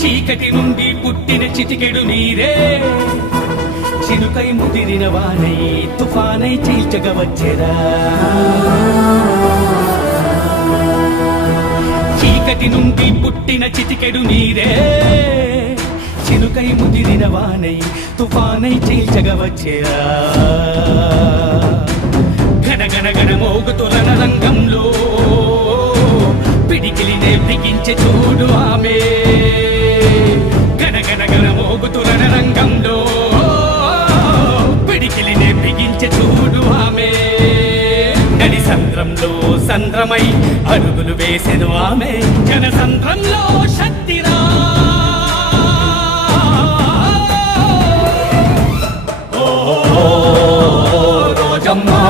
చీకటి నుండి పుట్టిన చిటికెడు నీరే చినుకై ముదిరిన వానై తుఫానై చీల్చగా వచ్చెరా చీకటి నుండి పుట్టిన చిటికెడు నీరే చినుకై ముదిరిన వానై తుఫానై చీల్చగా వచ్చెరా గణ గణ మోగుతున్న రంగంలో పిడికిలినే బిగించే చూడు ఆమె గణ గణ మోగుతున్న రంగంలో పిడికిలినే బిగించే చూడు ఆమె నడి సంద్రంలో సంద్రమై అడుగులు వేసెను ఆమె జన సంద్రంలో శక్తిరా రోజమ్మా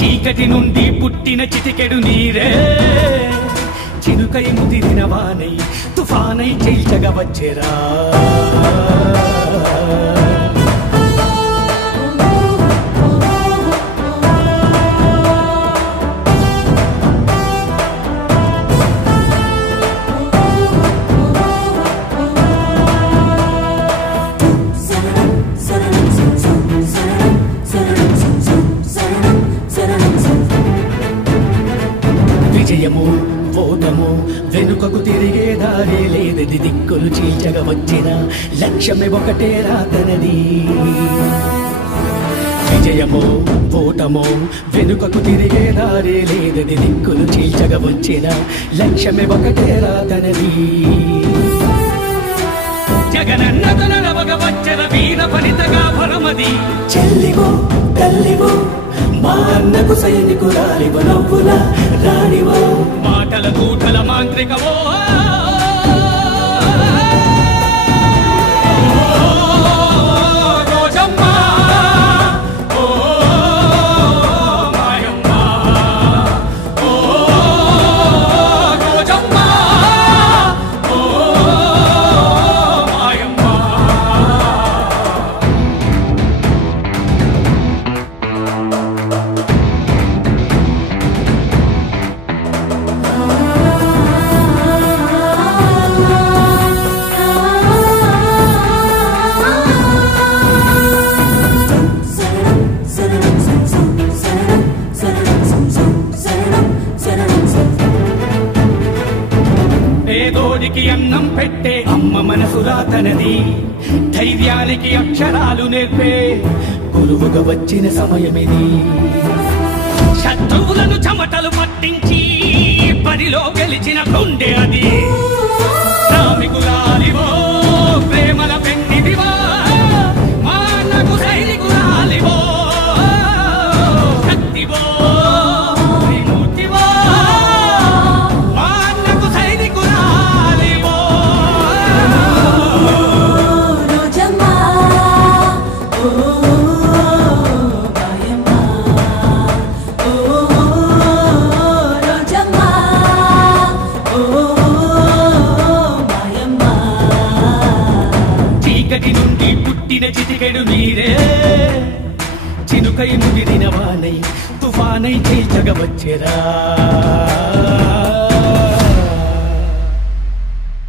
చీకటి నుండి పుట్టిన చిటికెడు నీరే చినుకై ముదిరిన వానై తుఫానై చీల్చగా వచ్చెరా విజయము ఓటము వెనుకకు తిరిగే దారే లేదది దిక్కులు చీల్చగా వచ్చిన లక్ష్యమే ఒకటే రాతనది విజయము ఓటము వెనుకకు తిరిగే దారే లేదది దిక్కులు చీల్చగా వచ్చిన లక్ష్యమే ఒకటే రాతనది జగనన్నత నడవగ వచ్చన వీర ఫలితగా ఫలమది చెల్లివో తల్లివో మా అన్నకు సైనికురాలివో నవ్వుల రాణివో మాటల కూటల మాంత్రికవో రోజమ్మా మాయమ్మా రోజమ్మా మాయమ్మా పేదోడికి అన్నం పెట్టే అమ్మ మనసు రాతనది ధైర్యానికి అక్షరాలు నేర్పే గురువుగా వచ్చిన సమయమిది శత్రువులను చెమటలు పట్టించి బరిలో గెలిచిన గుండె అది శ్రామికురాలివో ప్రేమల పెన్నిదివో మా అన్నకు సైనికురాలివో శక్తివో త్రిమూర్తివో మా అన్నకు సైనికురాలివో రోజమ్మా మాయమ్మా రోజమ్మా మాయమ్మా చీకటి నుండి పుట్టిన చిటికెడు నీరే చినుకై ముదిరిన వానై తుఫానై చీల్చగా వచ్చెరా